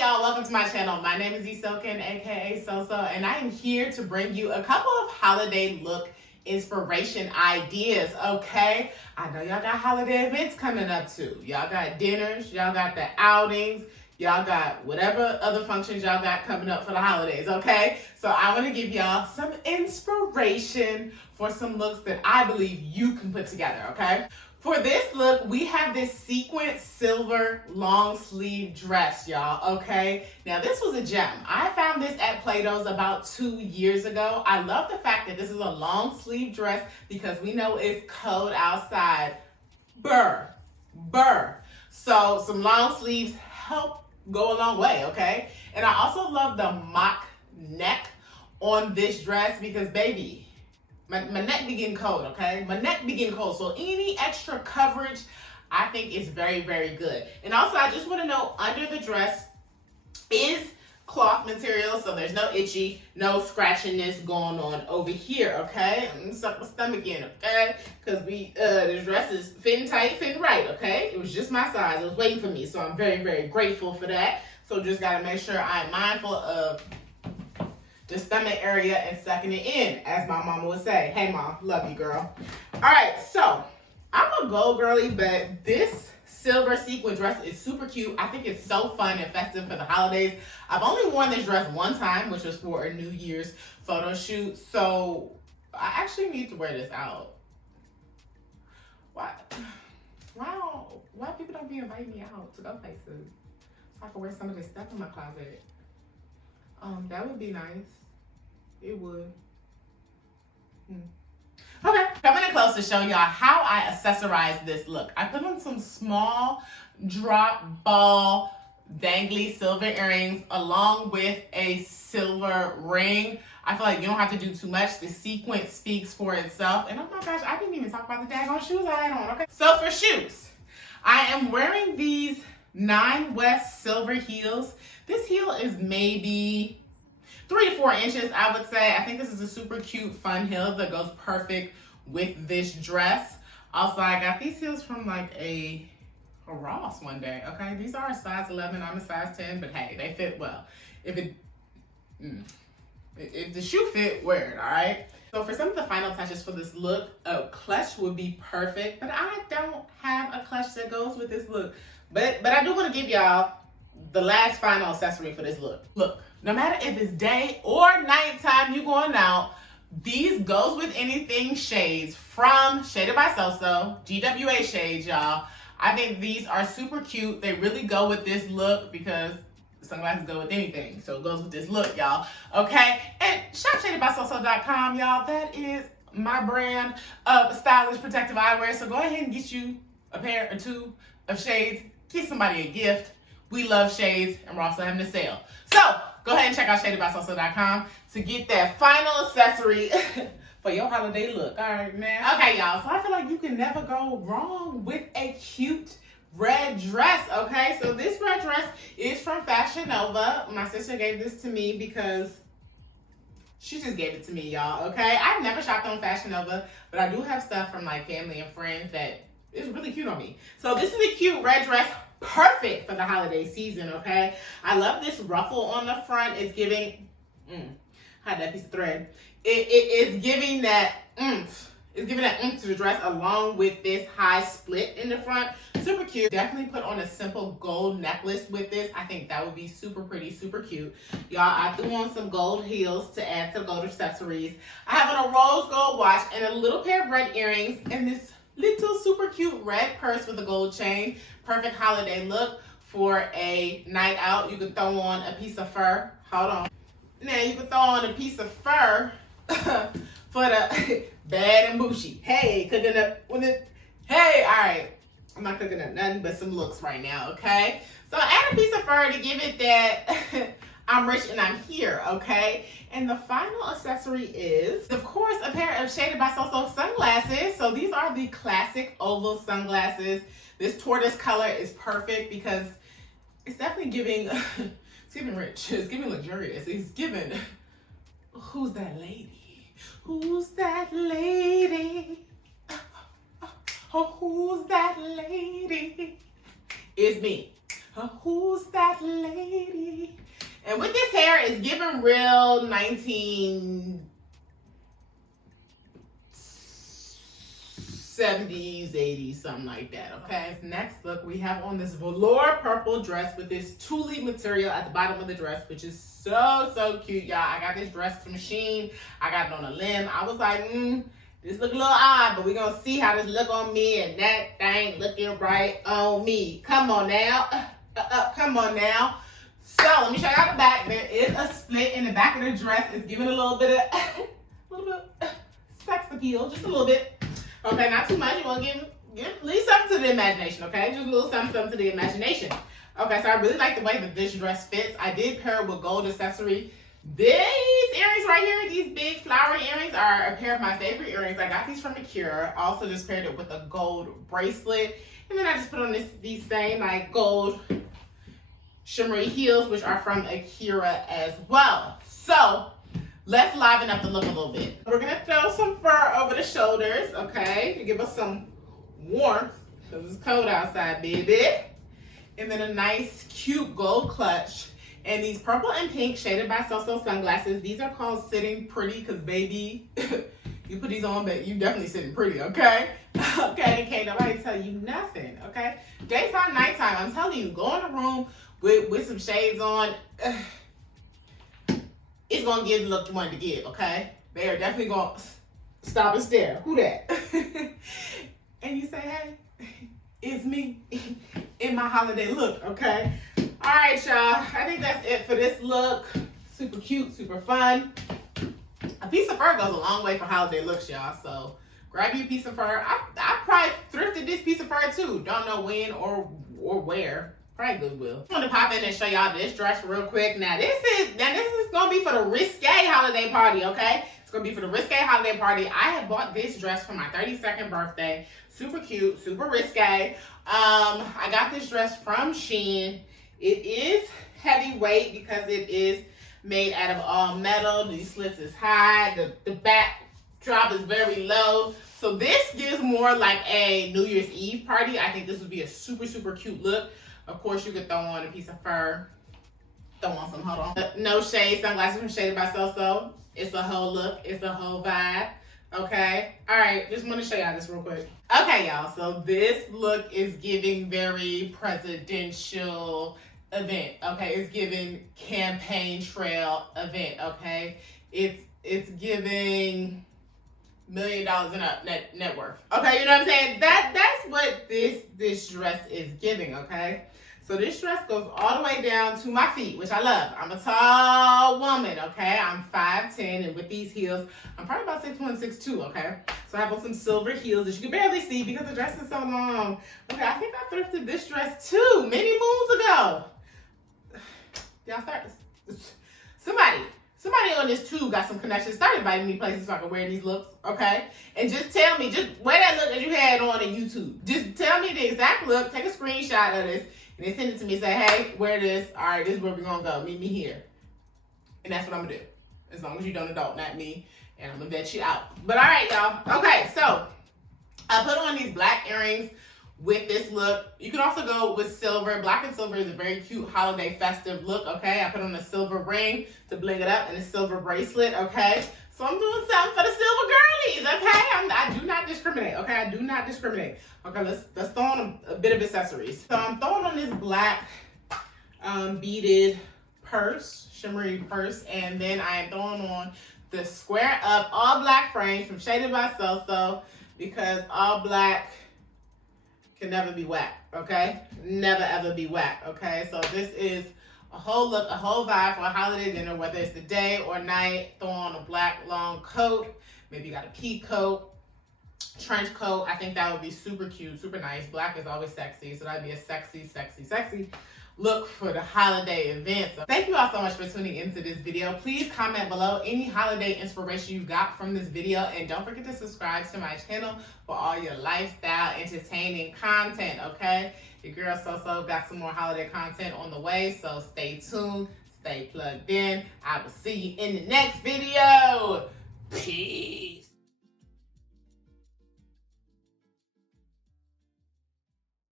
y'all, welcome to my channel. My name is Isoken, aka Soso, and I am here to bring you a couple of holiday look inspiration ideas, okay? I know y'all got holiday events coming up too. Y'all got dinners, y'all got the outings, y'all got whatever other functions y'all got coming up for the holidays, okay? So I want to give y'all some inspiration for some looks that I believe you can put together, okay? For this look, we have this sequin silver long sleeve dress, y'all, okay? Now, this was a gem. I found this at Plato's about 2 years ago. I love the fact that this is a long sleeve dress because we know it's cold outside. Burr. So some long sleeves help go a long way, okay? And I also love the mock neck on this dress because, baby, my neck be getting cold, okay? My neck be getting cold. So any extra coverage, I think is very, very good. And also, I just want to know, under the dress is cloth material, so there's no itchy, no scratchiness going on over here, okay? I'm gonna suck my stomach in, okay? Because the dress is fitting tight, fitting right, okay? It was just my size. It was waiting for me, so I'm very, very grateful for that. So just gotta make sure I'm mindful of the stomach area and sucking it in, as my mama would say. Hey, mom, love you, girl. All right, so I'm a gold girly, but this silver sequin dress is super cute. I think it's so fun and festive for the holidays. I've only worn this dress one time, which was for a New Year's photo shoot, so I actually need to wear this out. Why people don't be inviting me out to go places so I can wear some of this stuff in my closet? That would be nice. It would. Okay, coming in close to show y'all how I accessorize this look. I put on some small drop ball dangly silver earrings along with a silver ring. I feel like you don't have to do too much. The sequence speaks for itself. And oh my gosh, I didn't even talk about the daggone shoes I had on, okay? So for shoes, I am wearing these 9 West silver heels. This heel is maybe 3 to 4 inches, I would say. I think this is a super cute, fun heel that goes perfect with this dress. Also, I got these heels from like a Ross one day, okay? These are a size 11, I'm a size 10, but hey, they fit well. If the shoe fit, wear it, all right? So for some of the final touches for this look, a clutch would be perfect, but I don't have a clutch that goes with this look. But I do want to give y'all the last final accessory for this look. Look, no matter if it's day or nighttime you going out, these goes with anything shades from Shaded by Soso, GWA shades, y'all. I think these are super cute. They really go with this look because sunglasses go with anything. So it goes with this look, y'all. Okay? And shop shadedbysoso.com, y'all. That is my brand of stylish protective eyewear. So go ahead and get you a pair or 2 of shades. Get somebody a gift. We love shades, and we're also having a sale. So go ahead and check out shadedbysoso.com to get that final accessory for your holiday look. All right, man. Okay, y'all. So I feel like you can never go wrong with a cute red dress, okay? So this red dress is from Fashion Nova. My sister gave this to me because she just gave it to me, y'all, okay? I've never shopped on Fashion Nova, but I do have stuff from like family and friends that is really cute on me. So this is a cute red dress, perfect for the holiday season, okay? I love this ruffle on the front. It's giving, had that piece of thread. It's giving that oomph. It's giving that oomph to the dress along with this high split in the front. Super cute. Definitely put on a simple gold necklace with this. I think that would be super pretty, super cute. Y'all, I threw on some gold heels to add to the gold accessories. I have on a rose gold watch and a little pair of red earrings and this little super cute red purse with a gold chain. Perfect holiday look for a night out. You could throw on a piece of fur. Hold on. Now you could throw on a piece of fur for the bad and bushy. Hey, cooking up with it. Hey, all right. I'm not cooking up nothing but some looks right now, okay? So add a piece of fur to give it that I'm rich and I'm here, okay? And the final accessory is, of course, a pair of Shaded by Soso sunglasses. So these are the classic oval sunglasses. This tortoise color is perfect because it's definitely giving, it's giving rich, it's giving luxurious, it's giving, who's that lady? Who's that lady? Oh, who's that lady? It's me. Who's that lady? And with this hair, it's giving real 1970s, 80s, something like that, okay? Next look, we have on this velour purple dress with this tulle material at the bottom of the dress, which is so cute, y'all. I got this dress from Shein. I got it on a limb. I was like, this look a little odd, but we're going to see how this look on me, and that thing looking right on me. Come on now. Come on now. So, let me show y'all the back. There is a split in the back of the dress. It's giving a little bit of sex appeal, just a little bit. Okay, not too much. You want to leave something to the imagination, okay? Just a little something to the imagination. Okay, so I really like the way that this dress fits. I did pair it with gold accessory. These earrings right here, these big flowery earrings, are a pair of my favorite earrings. I got these from Akira. Also just paired it with a gold bracelet. And then I just put on these same like gold shimmery heels, which are from Akira as well. So let's liven up the look a little bit. We're gonna throw some fur over the shoulders, okay, to give us some warmth, because it's cold outside, baby. And then a nice, cute gold clutch. And these purple and pink shaded by So sunglasses. These are called Sitting Pretty, because baby, you put these on, but you definitely sitting pretty, okay? Okay, can't nobody tell you nothing, okay? Daytime, nighttime, I'm telling you, go in the room with some shades on. It's gonna give the look you wanted to give, okay? They are definitely gonna stop and stare. Who that? And you say, hey, it's me in my holiday look, okay? All right, y'all. I think that's it for this look. Super cute, super fun. A piece of fur goes a long way for holiday looks, y'all. So grab you a piece of fur. I probably thrifted this piece of fur too. Don't know when or where. Probably Goodwill. I want to pop in and show y'all this dress real quick. Now this is gonna be for the risque holiday party, okay? It's gonna be for the risque holiday party. I had bought this dress for my 32nd birthday. Super cute, super risque. I got this dress from Shein. It is heavyweight because it is made out of all metal. These slits is high. The back drop is very low. So this gives more like a New Year's Eve party. I think this would be a super cute look. Of course, you could throw on a piece of fur. Throw on some, hold on. No shade, sunglasses from Shaded by So. It's a whole look. It's a whole vibe. Okay. All right. Just want to show y'all this real quick. Okay, y'all. So this look is giving very presidential event. Okay. It's giving campaign trail event. Okay. It's giving $1 million in net worth. Okay. You know what I'm saying? That's what this dress is giving. Okay. So this dress goes all the way down to my feet, which I love. I'm a tall woman, okay? I'm 5'10", and with these heels, I'm probably about 6'1", 6'2", okay? So I have on some silver heels that you can barely see because the dress is so long. Okay, I think I thrifted this dress too, many moons ago. Y'all start this. Somebody on this tube got some connections. Start inviting me places so I can wear these looks, okay? And just tell me, just wear that look that you had on YouTube. Just tell me the exact look, take a screenshot of this, and then send it to me and say, hey, wear this. All right, this is where we're going to go. Meet me here. And that's what I'm going to do. As long as you don't adult, not me. And I'm going to vet you out. But all right, y'all. Okay, so I put on these black earrings with this look. You can also go with silver. Black and silver is a very cute holiday festive look, okay? I put on a silver ring to bling it up and a silver bracelet, okay? So I'm doing something for the silver girlies, okay? I do not discriminate, okay? I do not discriminate. Okay, let's throw on a bit of accessories. So I'm throwing on this black beaded purse, shimmery purse, and then I am throwing on the square up all black frames from Shaded by So because all black can never be whack, okay? Never ever be whack, okay? So this is a whole look, a whole vibe for a holiday dinner, whether it's the day or night. Throw on a black long coat. Maybe you got a pea coat, trench coat. I think that would be super cute, super nice. Black is always sexy, so that'd be a sexy look for the holiday event. So thank you all so much for tuning into this video. Please comment below any holiday inspiration you got from this video, and don't forget to subscribe to my channel for all your lifestyle entertaining content, okay? Your girl So got some more holiday content on the way, so stay tuned, stay plugged in. I will see you in the next video. Peace.